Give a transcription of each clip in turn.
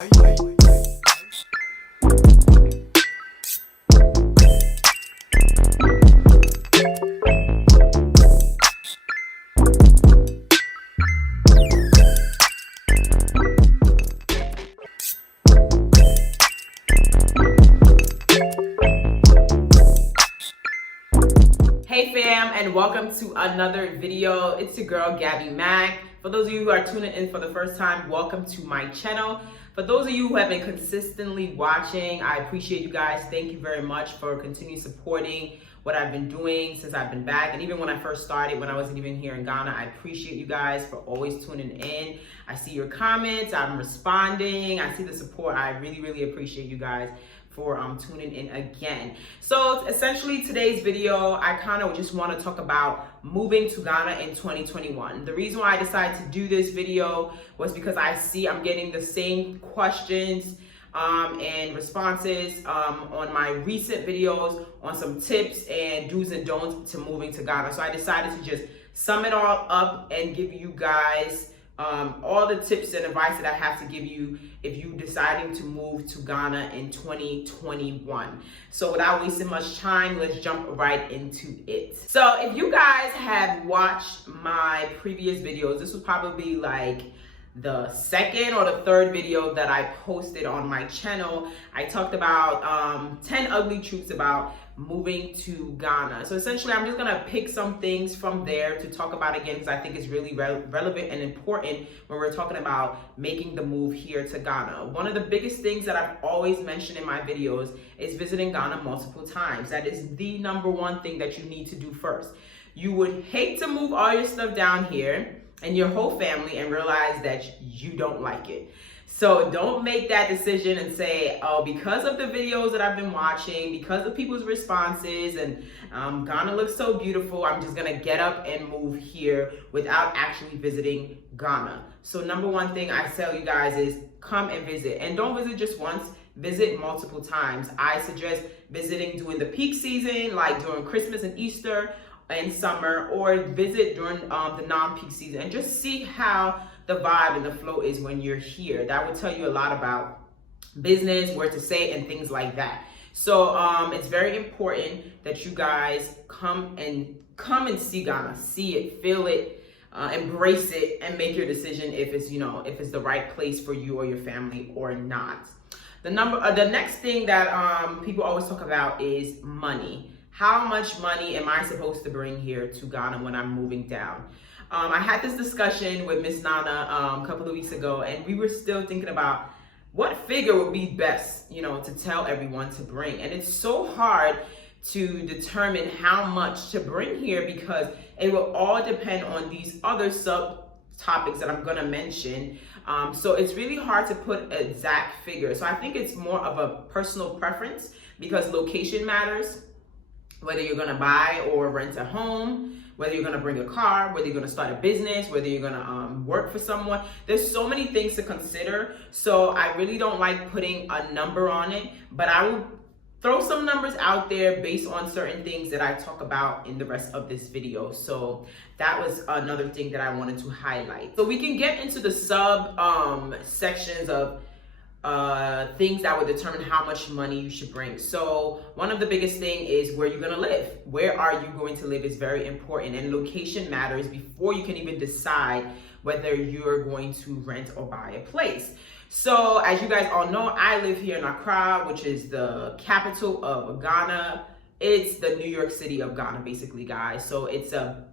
Hey fam, and welcome to another video. It's your girl Gabby Mack. For those of you who are tuning in for the first time, welcome to my channel. For those of you who have been consistently watching, I appreciate you guys. Thank you very much for continuing supporting what I've been doing since I've been back. And even when I first started, when I wasn't even here in Ghana, I appreciate you guys for always tuning in. I see your comments, I'm responding, I see the support. I really appreciate you guys for tuning in again. So essentially today's video, I kind of just want to talk about moving to Ghana in 2021. The reason why I decided to do this video was because I'm getting the same questions and responses on my recent videos on some tips and do's and don'ts to moving to Ghana. So I decided to just sum it all up and give you guys all the tips and advice that I have to give you if you're deciding to move to Ghana in 2021. So without wasting much time, let's jump right into it. So if you guys have watched my previous videos, this was probably like the second or the third video that I posted on my channel. I talked about 10 ugly truths about moving to Ghana. So essentially, I'm just gonna pick some things from there to talk about again, because I think it's really relevant and important when we're talking about making the move here to Ghana. One of the biggest things that I've always mentioned in my videos is visiting Ghana multiple times. That is the number one thing that you need to do first. You would hate to move all your stuff down here and your whole family and realize that you don't like it. So don't make that decision and say, oh, because of the videos that I've been watching, because of people's responses, and Ghana looks so beautiful, I'm just gonna get up and move here without actually visiting Ghana. So number one thing I tell you guys is come and visit. And don't visit just once, visit multiple times. I suggest visiting during the peak season, like during Christmas and Easter and summer, or visit during the non-peak season and just see how the vibe and the flow is when you're here. That will tell you a lot about business, where to stay, and things like that. So it's very important that you guys come and see Ghana, see it, feel it, embrace it, and make your decision if it's the right place for you or your family or not. The next thing that people always talk about is money. How much money am I supposed to bring here to Ghana when I'm moving down? I had this discussion with Miss Nana a couple of weeks ago, and we were still thinking about what figure would be best, to tell everyone to bring. And it's so hard to determine how much to bring here because it will all depend on these other subtopics that I'm gonna mention. So it's really hard to put an exact figure. So I think it's more of a personal preference because location matters. Whether you're gonna buy or rent a home, whether you're gonna bring a car, whether you're gonna start a business, whether you're gonna work for someone. There's so many things to consider. So I really don't like putting a number on it, but I will throw some numbers out there based on certain things that I talk about in the rest of this video. So that was another thing that I wanted to highlight. So we can get into the sections of things that would determine how much money you should bring. So one of the biggest thing is where you're gonna live. Where are you going to live is very important, and location matters before you can even decide whether you're going to rent or buy a place. So as you guys all know, I live here in Accra, which is the capital of Ghana. It's the New York City of Ghana, basically, guys. So it's an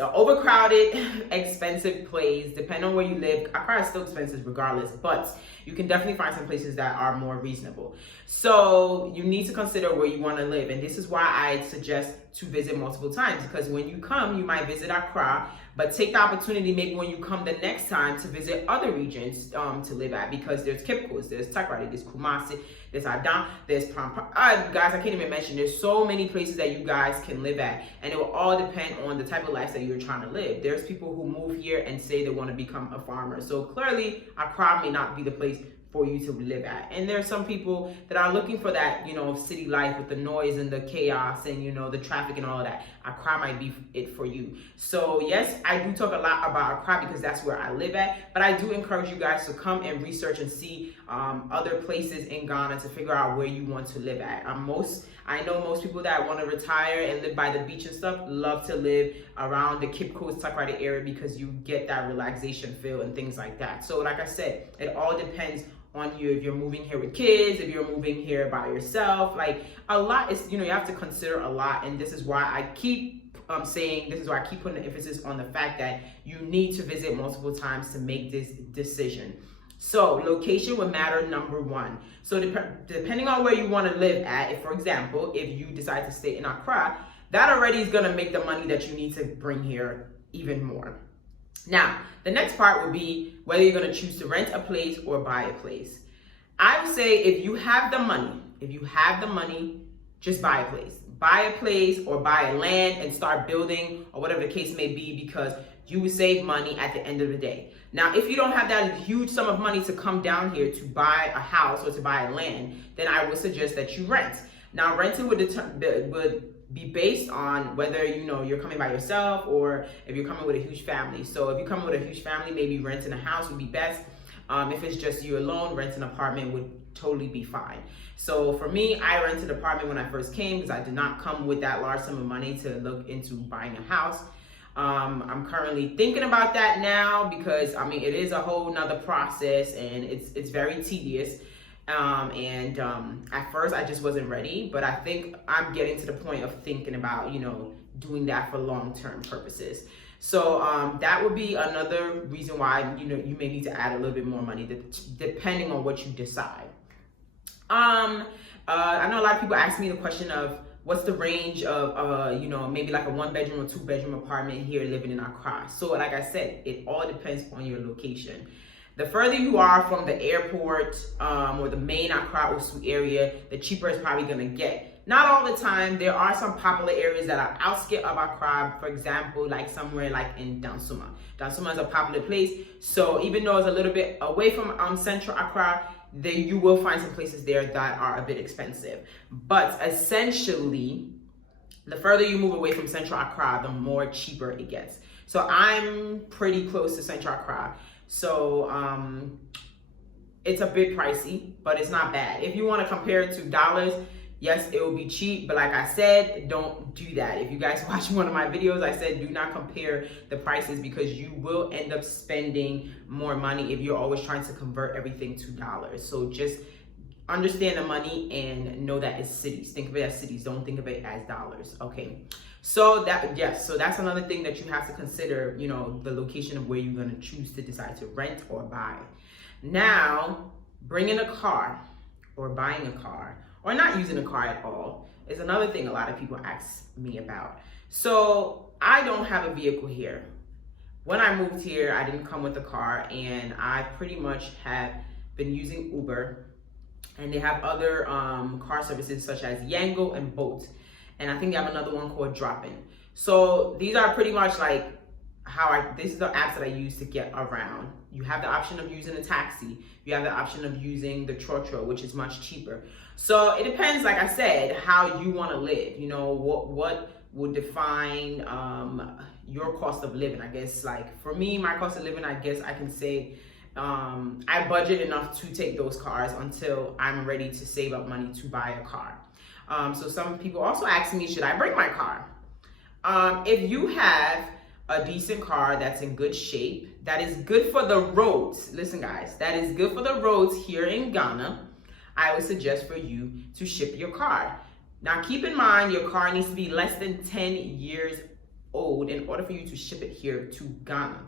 overcrowded, expensive place. Depending on where you live, Accra is still expensive regardless, but you can definitely find some places that are more reasonable. So you need to consider where you want to live. And this is why I suggest to visit multiple times, because when you come, you might visit Accra, but take the opportunity maybe when you come the next time to visit other regions to live at, because there's Kipkos, there's Takoradi, there's Kumasi, there's Adam, there's Prampa. Guys, I can't even mention, there's so many places that you guys can live at, and it will all depend on the type of lifestyle you're trying to live. There's people who move here and say they want to become a farmer. So clearly, Accra may not be the place for you to live at. And there are some people that are looking for that, city life with the noise and the chaos and, the traffic and all of that. Accra might be it for you. So yes, I do talk a lot about Accra because that's where I live at, but I do encourage you guys to come and research and see other places in Ghana to figure out where you want to live at. I know most people that want to retire and live by the beach and stuff love to live around the Cape Coast Takoradi area because you get that relaxation feel and things like that. So like I said, it all depends on you. If you're moving here with kids, if you're moving here by yourself, like a lot is, you have to consider a lot. And this is why I keep saying, this is why I keep putting the emphasis on the fact that you need to visit multiple times to make this decision. So location would matter, number one. So depending on where you want to live at, if for example, if you decide to stay in Accra, that already is going to make the money that you need to bring here even more. Now, the next part would be whether you're going to choose to rent a place or buy a place. I would say if you have the money, just buy a place. Buy a place or buy a land and start building or whatever the case may be, because you will save money at the end of the day. Now, if you don't have that huge sum of money to come down here to buy a house or to buy a land, then I would suggest that you rent. Now, renting would be based on whether you're coming by yourself or if you're coming with a huge family. So if you're coming with a huge family, maybe renting a house would be best. If it's just you alone, renting an apartment would totally be fine. So for me, I rented an apartment when I first came because I did not come with that large sum of money to look into buying a house. I'm currently thinking about that now because it is a whole nother process and it's very tedious. At first I just wasn't ready, but I think I'm getting to the point of thinking about, doing that for long-term purposes. So that would be another reason why, you may need to add a little bit more money depending on what you decide. I know a lot of people ask me the question of what's the range of, maybe like a 1-bedroom or 2-bedroom apartment here living in Accra. So like I said, it all depends on your location. The further you are from the airport or the main Accra Osu area, the cheaper it's probably gonna get. Not all the time. There are some popular areas that are outskirts of Accra, for example, like somewhere like in Dansuma. Dansuma is a popular place. So even though it's a little bit away from central Accra, you will find some places there that are a bit expensive. But essentially, the further you move away from central Accra, the more cheaper it gets. So I'm pretty close to central Accra. So it's a bit pricey, but it's not bad. If you want to compare it to dollars, yes, it will be cheap, but like I said, don't do that. If you guys watch one of my videos, I said do not compare the prices because you will end up spending more money if you're always trying to convert everything to dollars. So just understand the money and know that it's cities. Think of it as cities. Don't think of it as dollars. Okay. So that's another thing that you have to consider, the location of where you're going to choose to decide to rent or buy. Now, bringing a car or buying a car or not using a car at all is another thing a lot of people ask me about. So I don't have a vehicle here. When I moved here, I didn't come with a car, and I pretty much have been using Uber, and they have other car services such as Yango and Bolt. And I think they have another one called Drop-In. So these are pretty much like this is the apps that I use to get around. You have the option of using a taxi. You have the option of using the Trotro, which is much cheaper. So it depends, like I said, how you want to live. What would define your cost of living, I guess. Like for me, my cost of living, I guess I can say I budget enough to take those cars until I'm ready to save up money to buy a car. So some people also ask me, should I bring my car? If you have a decent car that's in good shape, that is good for the roads, listen guys, that is good for the roads here in Ghana, I would suggest for you to ship your car. Now keep in mind, your car needs to be less than 10 years old in order for you to ship it here to Ghana.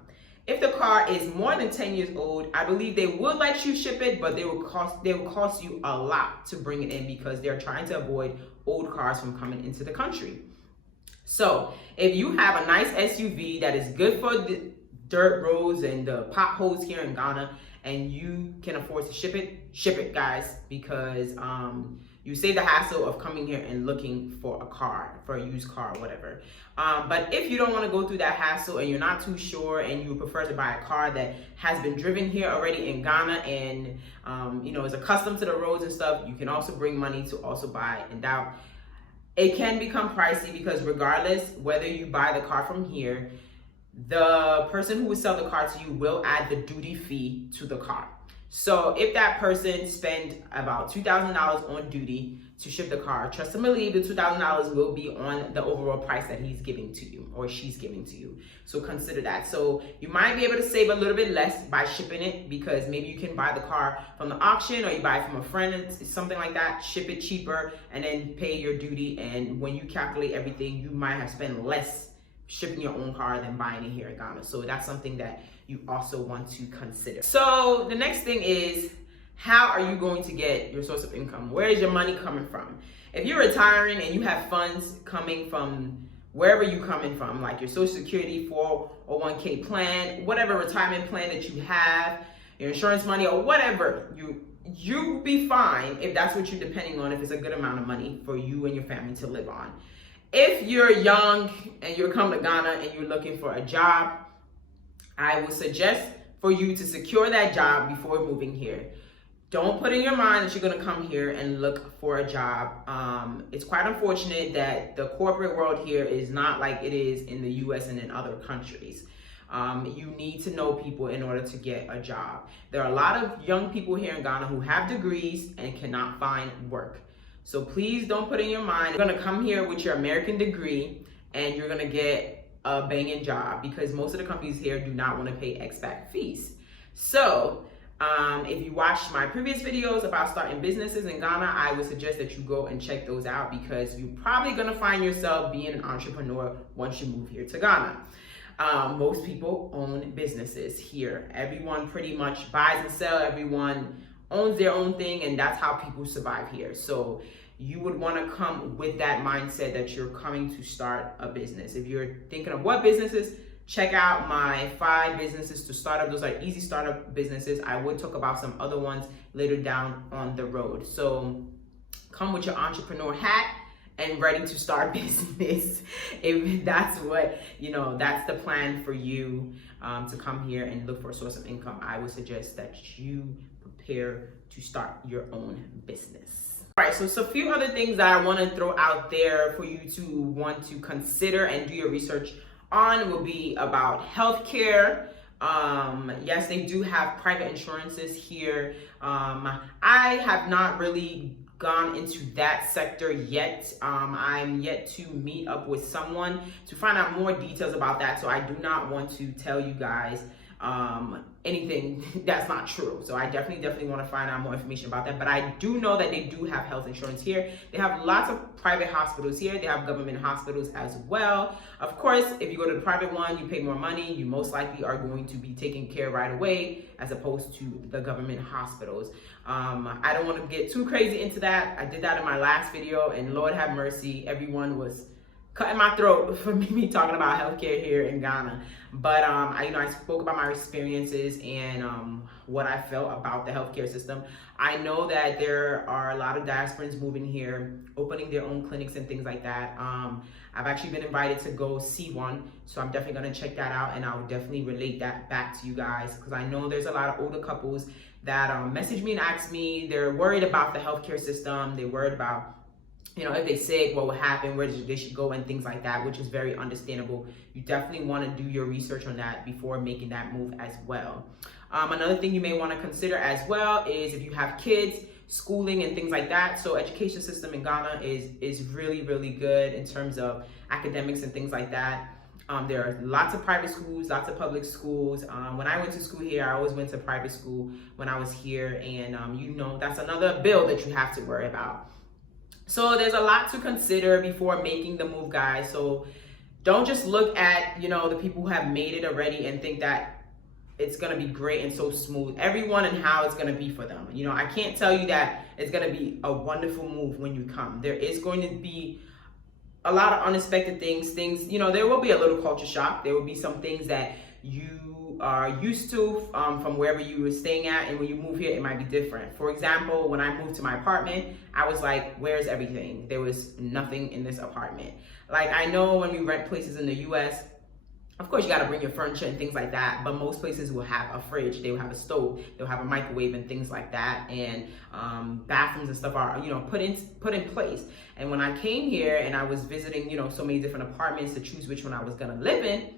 If the car is more than 10 years old, I believe they would let you ship it, but they will cost you a lot to bring it in because they're trying to avoid old cars from coming into the country. So if you have a nice SUV that is good for the dirt roads and the potholes here in Ghana, and you can afford to ship it guys, because you save the hassle of coming here and looking for a car, for a used car or whatever. But if you don't want to go through that hassle and you're not too sure and you prefer to buy a car that has been driven here already in Ghana and is accustomed to the roads and stuff, you can also bring money to also buy. And now it can become pricey because regardless whether you buy the car from here, the person who will sell the car to you will add the duty fee to the car. So if that person spend about $2,000 on duty to ship the car, trust and believe the $2,000 will be on the overall price that he's giving to you or she's giving to you. So consider that. So you might be able to save a little bit less by shipping it, because maybe you can buy the car from the auction or you buy it from a friend, something like that, ship it cheaper and then pay your duty. And when you calculate everything, you might have spent less shipping your own car than buying it here in Ghana. So that's something that you also want to consider. So the next thing is, how are you going to get your source of income? Where is your money coming from? If you're retiring and you have funds coming from wherever you're coming from, like your Social Security, 401k plan, whatever retirement plan that you have, your insurance money or whatever, you'll be fine if that's what you're depending on, if it's a good amount of money for you and your family to live on. If you're young and you're coming to Ghana and you're looking for a job, I would suggest for you to secure that job before moving here. Don't put in your mind that you're going to come here and look for a job. It's quite unfortunate that the corporate world here is not like it is in the US and in other countries. You need to know people in order to get a job. There are a lot of young people here in Ghana who have degrees and cannot find work. So please don't put in your mind you're going to come here with your American degree and you're going to get a banging job, because most of the companies here do not want to pay expat fees. So if you watched my previous videos about starting businesses in Ghana, I would suggest that you go and check those out, because you're probably going to find yourself being an entrepreneur once you move here to Ghana. Most people own businesses here. Everyone pretty much buys and sells. Everyone owns their own thing, and that's how people survive here. So you would want to come with that mindset that you're coming to start a business. If you're thinking of what businesses, check out my 5 businesses to start up. Those are easy startup businesses. I would talk about some other ones later down on the road. So come with your entrepreneur hat and ready to start business. If that's what, that's the plan for you to come here and look for a source of income, I would suggest that you prepare to start your own business. All right, so a few other things that I want to throw out there for you to want to consider and do your research on will be about healthcare. Yes, they do have private insurances here. I have not really gone into that sector yet. I'm yet to meet up with someone to find out more details about that. So I do not want to tell you guys anything that's not true. So I definitely want to find out more information about that. But I do know that they do have health insurance here. They have lots of private hospitals here. They have government hospitals as well. Of course, if you go to the private one, you pay more money. You most likely are going to be taken care of right away, as opposed to the government hospitals. I don't want to get too crazy into that. I did that in my last video, and Lord have mercy, everyone was cutting my throat for me talking about healthcare here in Ghana. But I spoke about my experiences and what I felt about the healthcare system. I know that there are a lot of diasporans moving here, opening their own clinics and things like that. I've actually been invited to go see one, so I'm definitely gonna check that out, and I'll definitely relate that back to you guys, because I know there's a lot of older couples that message me and ask me, they're worried about the healthcare system, they're worried about if they sick, what will happen, where they should go and things like that, which is very understandable. You definitely want to do your research on that before making that move as well. Another thing you may want to consider as well is if you have kids, schooling and things like that. So education system in Ghana is really good in terms of academics and things like that. There are lots of private schools, lots of public schools. When I went to school here, I always went to private school when I was here, and that's another bill that you have to worry about. So there's a lot to consider before making the move, guys. So don't just look at, the people who have made it already and think that it's going to be great and so smooth. Everyone and how it's going to be for them. I can't tell you that it's going to be a wonderful move when you come. There is going to be a lot of unexpected things, there will be a little culture shock. There will be some things that you are used to from wherever you were staying at, and when you move here, it might be different. For example, when I moved to my apartment, I was like, where's everything? There was nothing in this apartment. Like, I know when we rent places in the US, of course you got to bring your furniture and things like that, but most places will have a fridge, they will have a stove, they'll have a microwave and things like that, and bathrooms and stuff are put in place. And when I came here and I was visiting so many different apartments to choose which one I was gonna live in,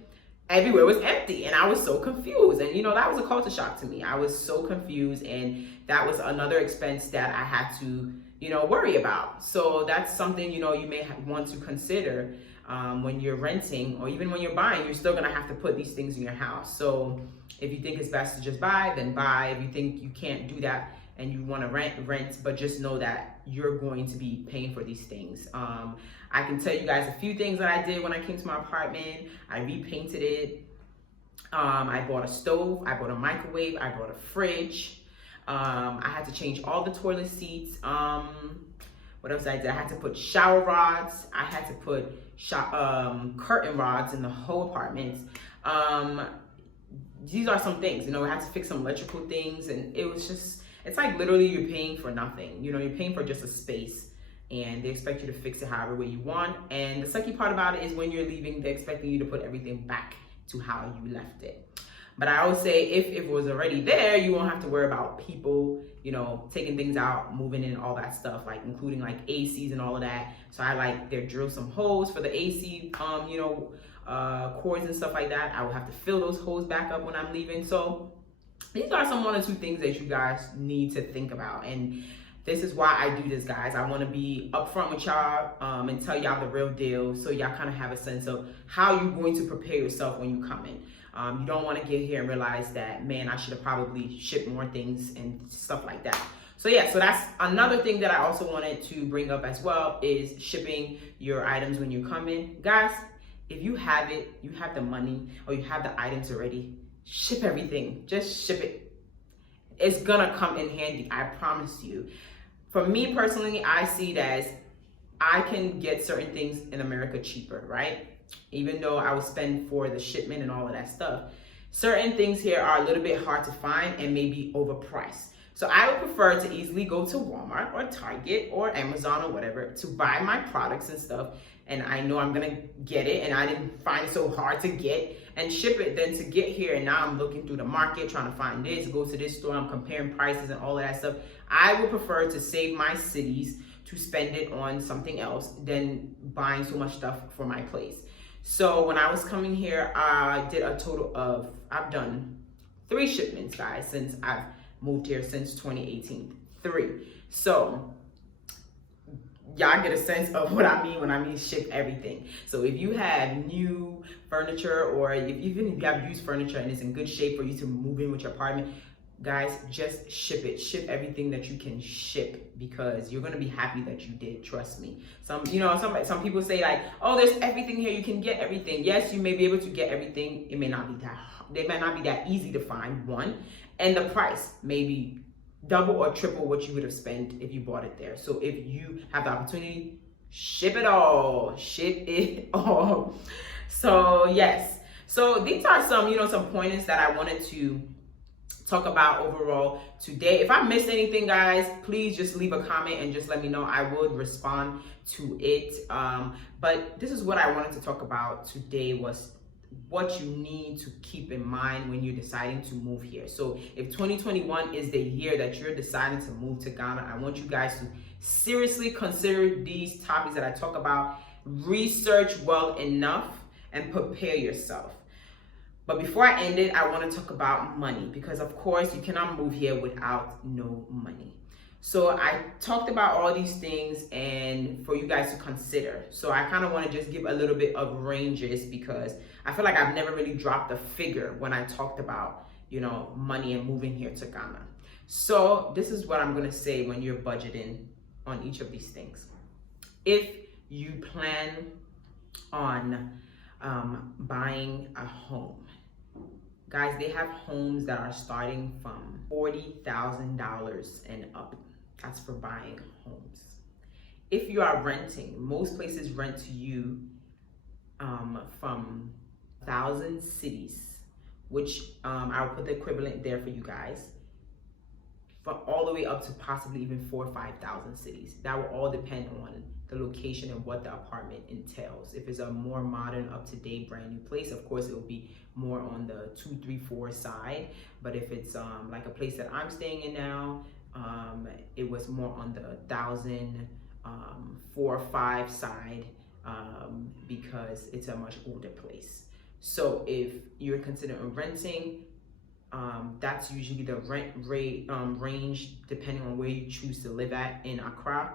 everywhere was empty, and I was so confused. And that was a culture shock to me. I was so confused, and that was another expense that I had to worry about. So that's something you may want to consider when you're renting, or even when you're buying. You're still going to have to put these things in your house. So if you think it's best to just buy, then buy. If you think you can't do that and you want to rent, but just know that you're going to be paying for these things. I can tell you guys a few things that I did when I came to my apartment. I repainted it. I bought a stove, I bought a microwave, I bought a fridge. I had to change all the toilet seats. What else I did? I had to put shower rods. I had to put curtain rods in the whole apartment. These are some things, I had to fix some electrical things, and it was just, it's like literally you're paying for nothing. You're paying for just a space, and they expect you to fix it however way you want. And the sucky part about it is when you're leaving, they're expecting you to put everything back to how you left it. But I always say, if it was already there, you won't have to worry about people, taking things out, moving in, all that stuff, like including like ACs and all of that. So I drill some holes for the AC, cords and stuff like that. I will have to fill those holes back up when I'm leaving. So these are some 1 or 2 things that you guys need to think about. And this is why I do this, guys. I want to be upfront with y'all and tell y'all the real deal, so y'all kind of have a sense of how you're going to prepare yourself when you come in. You don't want to get here and realize that, man, I should have probably shipped more things and stuff like that. So yeah, so that's another thing that I also wanted to bring up as well, is shipping your items when you come in. Guys, if you have it, you have the money, or you have the items already, ship everything. Just ship it. It's gonna come in handy, I promise you. For me personally, I see it as I can get certain things in America cheaper, right? Even though I would spend for the shipment and all of that stuff. Certain things here are a little bit hard to find and maybe overpriced. So I would prefer to easily go to Walmart or Target or Amazon or whatever to buy my products and stuff. And I know I'm gonna get it, and I didn't find it so hard to get, and ship it, than to get here and now I'm looking through the market trying to find this, go to this store, I'm comparing prices and all of that stuff. I would prefer to save my cities to spend it on something else than buying so much stuff for my place. So when I was coming here, I did a total of, I've done 3 shipments, guys, since I've moved here since 2018. 3. So y'all get a sense of what I mean when I mean ship everything. So if you have new furniture, or even if you have used furniture and it's in good shape for you to move in with your apartment, guys, just ship it. Ship everything that you can ship, because you're gonna be happy that you did. Trust me. Some people say like, oh, there's everything here. You can get everything. Yes, you may be able to get everything. It may not be that. They might not be that easy to find. 1, and the price may be double or triple what you would have spent if you bought it there. So if you have the opportunity, ship it all. Ship it all. So yes. So these are some, some pointers that I wanted to talk about overall today. If I missed anything, guys, please just leave a comment and just let me know. I would respond to it. But this is what I wanted to talk about today, was what you need to keep in mind when you're deciding to move here. So if 2021 is the year that you're deciding to move to Ghana, I want you guys to seriously consider these topics that I talk about. Research well enough and prepare yourself. But before I end it, I want to talk about money, because of course you cannot move here without no money. So I talked about all these things and for you guys to consider. So I kind of want to just give a little bit of ranges, because I feel like I've never really dropped a figure when I talked about, money and moving here to Ghana. So this is what I'm going to say when you're budgeting on each of these things. If you plan on buying a home, guys, they have homes that are starting from $40,000 and up. That's for buying homes. If you are renting, most places rent to you from 1,000 cities, which I'll put the equivalent there for you guys, from all the way up to possibly even 4,000 or 5,000 cities. That will all depend on the location and what the apartment entails. If it's a more modern, up-to-date, brand new place, of course it will be more on the 2, 3, 4 side. But if it's like a place that I'm staying in now, it was more on the 1,000, 4 or 5 side, because it's a much older place. So if you're considering renting, that's usually the rent rate range depending on where you choose to live at in Accra.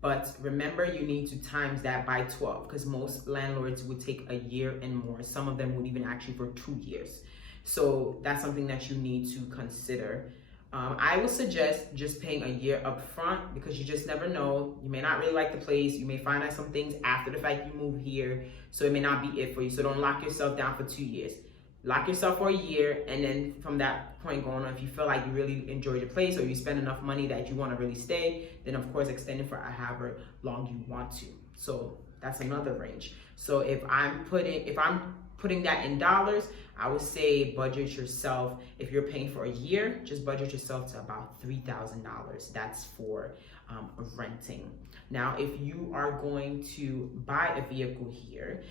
But remember, you need to times that by 12 because most landlords would take a year and more. Some of them would even actually for 2 years. So that's something that you need to consider. I would suggest just paying a year up front because you just never know. You may not really like the place. You may find out some things after the fact you move here. So it may not be it for you. So don't lock yourself down for 2 years. Lock yourself for a year, and then from that point going on, if you feel like you really enjoy the place or you spend enough money that you want to really stay, then of course extend it for however long you want to. So that's another range. So if I'm putting that in dollars, I would say budget yourself. If you're paying for a year, just budget yourself to about $3,000. That's for renting. Now, if you are going to buy a vehicle here,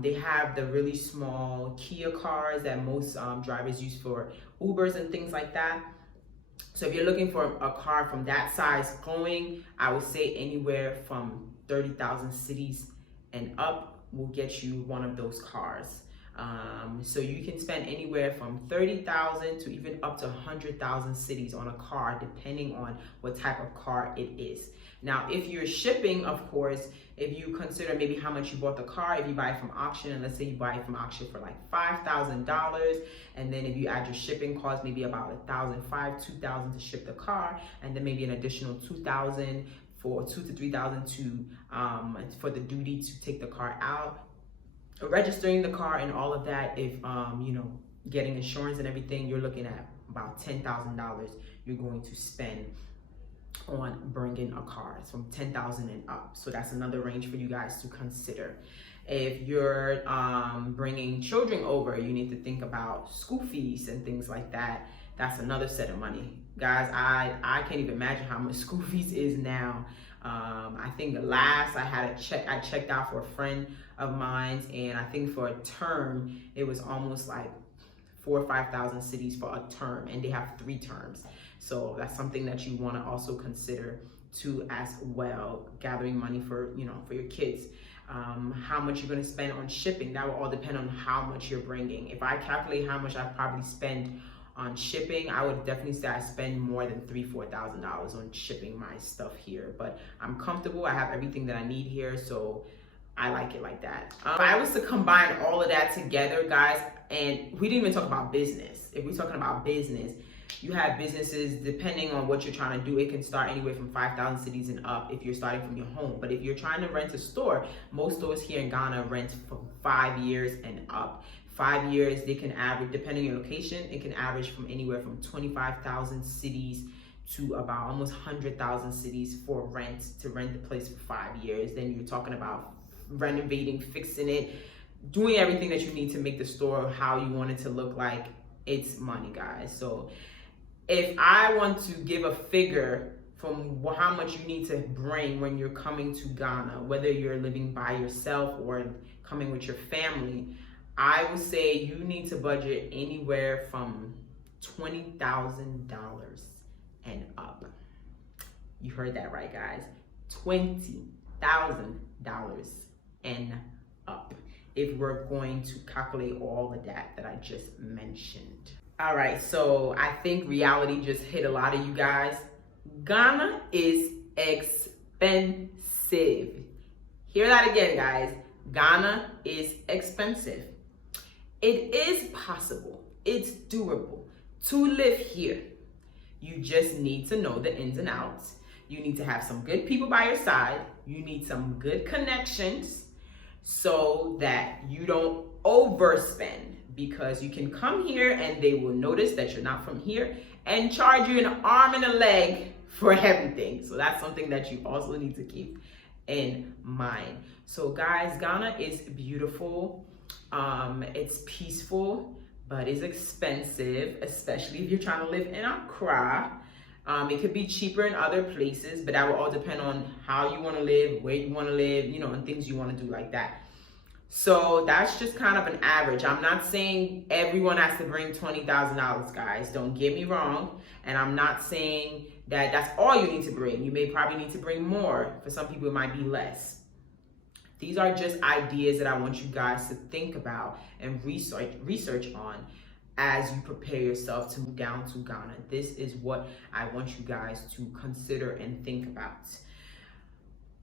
they have the really small Kia cars that most drivers use for Ubers and things like that. So if you're looking for a car from that size going, I would say anywhere from 30,000 cities and up will get you one of those cars. So you can spend anywhere from 30,000 to even up to 100,000 cities on a car, depending on what type of car it is. Now, if you're shipping, of course, if you consider maybe how much you bought the car, if you buy it from auction, and let's say you buy it from auction for like $5,000, and then if you add your shipping cost, maybe about $1,500, $2,000 to ship the car, and then maybe an additional $2,000 for $2,000 to $3,000 to for the duty to take the car out, registering the car and all of that. If getting insurance and everything, you're looking at about $10,000 you're going to spend on bringing a car. It's from 10,000 and up. So that's another range for you guys to consider. If you're bringing children over, you need to think about school fees and things like that. That's another set of money, guys. I can't even imagine how much school fees is now. I think the last I checked out for a friend of mine, and I think for a term it was almost like 4,000 or 5,000 cities for a term, and they have 3 terms. So that's something that you want to also consider too as well, gathering money for your kids. How much you're going to spend on shipping, that will all depend on how much you're bringing. If I calculate how much I probably spend on shipping, I would definitely say I spend more than $3,000-4,000 on shipping my stuff here. But I'm comfortable. I have everything that I need here, so I like it like that. If I was to combine all of that together, guys, and we didn't even talk about business. If we're talking about business, you have businesses, depending on what you're trying to do, it can start anywhere from 5,000 cities and up if you're starting from your home. But if you're trying to rent a store, most stores here in Ghana rent from 5 years and up. 5 years, they can average, depending on your location, it can average from anywhere from 25,000 cities to about almost 100,000 cities for to rent the place for 5 years. Then you're talking about renovating, fixing it, doing everything that you need to make the store how you want it to look like. It's money, guys. So if I want to give a figure from how much you need to bring when you're coming to Ghana, whether you're living by yourself or coming with your family, I would say you need to budget anywhere from $20,000 and up. You heard that right, guys. $20,000 and up, if we're going to calculate all of that I just mentioned. All right, so I think reality just hit a lot of you guys. Ghana is expensive. Hear that again, guys. Ghana is expensive. It is possible, it's doable to live here. You just need to know the ins and outs. You need to have some good people by your side. You need some good connections so that you don't overspend, because you can come here and they will notice that you're not from here and charge you an arm and a leg for everything. So that's something that you also need to keep in mind. So guys, Ghana is beautiful. It's peaceful, but it's expensive, especially if you're trying to live in Accra. It could be cheaper in other places, but that will all depend on how you want to live, where you want to live, and things you want to do like that. So that's just kind of an average. I'm not saying everyone has to bring $20,000, guys. Don't get me wrong. And I'm not saying that that's all you need to bring. You may probably need to bring more. For some people, it might be less. These are just ideas that I want you guys to think about and research on as you prepare yourself to move down to Ghana. This is what I want you guys to consider and think about.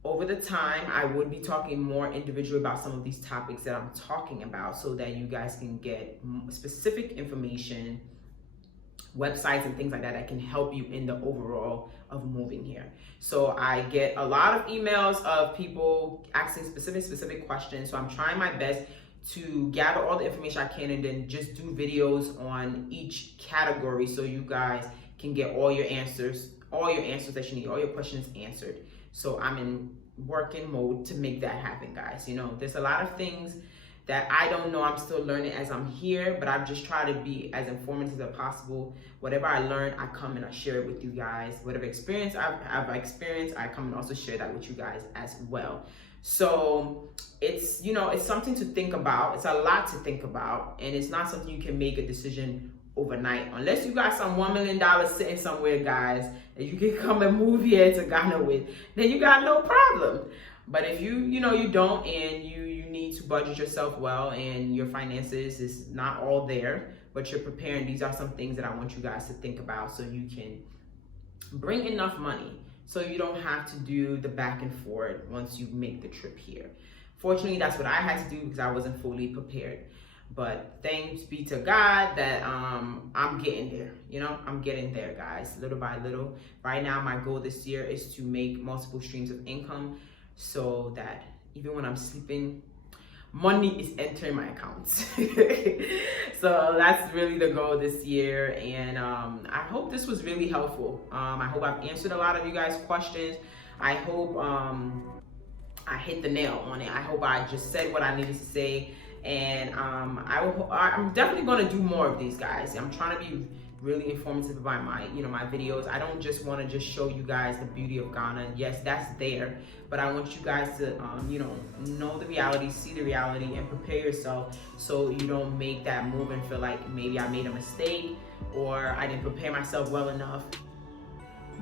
Over the time, I would be talking more individually about some of these topics that I'm talking about so that you guys can get specific information, websites and things like that that can help you in the overall of moving here. So I get a lot of emails of people asking specific questions. So I'm trying my best to gather all the information I can and then just do videos on each category so you guys can get all your answers that you need, all your questions answered. So I'm in working mode to make that happen, guys. You know, there's a lot of things that I don't know. I'm still learning as I'm here, but I've just tried to be as informative as possible. Whatever I learn, I come and I share it with you guys. Whatever experience I've experienced, I come and also share that with you guys as well. So it's, you know, it's something to think about. It's a lot to think about, and it's not something you can make a decision overnight unless you got some $1 million sitting somewhere, guys, that you can come and move here to Ghana with. Then you got no problem. But if you don't, and you need to budget yourself well, and your finances is not all there, but you're preparing, these are some things that I want you guys to think about so you can bring enough money so you don't have to do the back and forth once you make the trip here. Fortunately, that's what I had to do because I wasn't fully prepared. But thanks be to God that I'm getting there. You know, I'm getting there, guys, little by little. Right now, my goal this year is to make multiple streams of income so that even when I'm sleeping, money is entering my accounts. So that's really the goal this year, and I hope this was really helpful. I hope I've answered a lot of you guys' questions. I hope I hit the nail on it. I hope I just said what I needed to say, and I'm definitely going to do more of these, guys. I'm trying to be really informative about my videos. I don't just want to just show you guys the beauty of Ghana. Yes, that's there, but I want you guys to know the reality, see the reality, and prepare yourself so you don't make that move and feel like maybe I made a mistake or I didn't prepare myself well enough.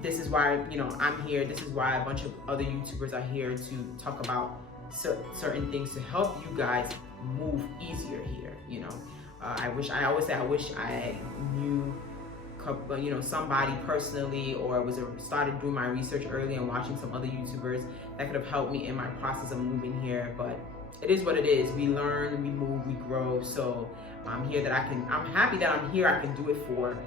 This is why I'm here. This is why a bunch of other YouTubers are here to talk about certain things to help you guys move easier here. I wish I knew somebody personally, or started doing my research early and watching some other YouTubers that could have helped me in my process of moving here. But it is what it is. We learn, we move, we grow. So I'm happy that I'm here. I can do it for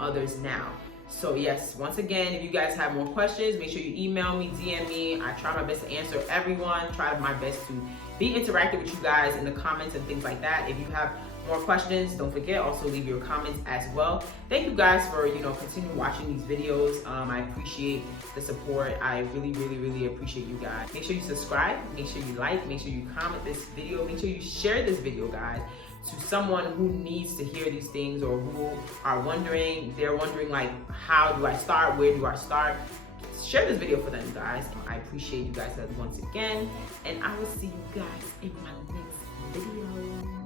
others now. So yes, once again, if you guys have more questions, make sure you email me, DM me. I try my best to answer everyone. Try my best to be interactive with you guys in the comments and things like that. If you have more questions, don't forget, also leave your comments as well. Thank you guys for continue watching these videos. I appreciate the support. I really appreciate you guys. Make sure you subscribe, make sure you like, make sure you comment this video, make sure you share this video, guys, to someone who needs to hear these things, or who are wondering, like, how do I start, where do I start? Share this video for them, guys. I appreciate you guys once again, and I will see you guys in my next video.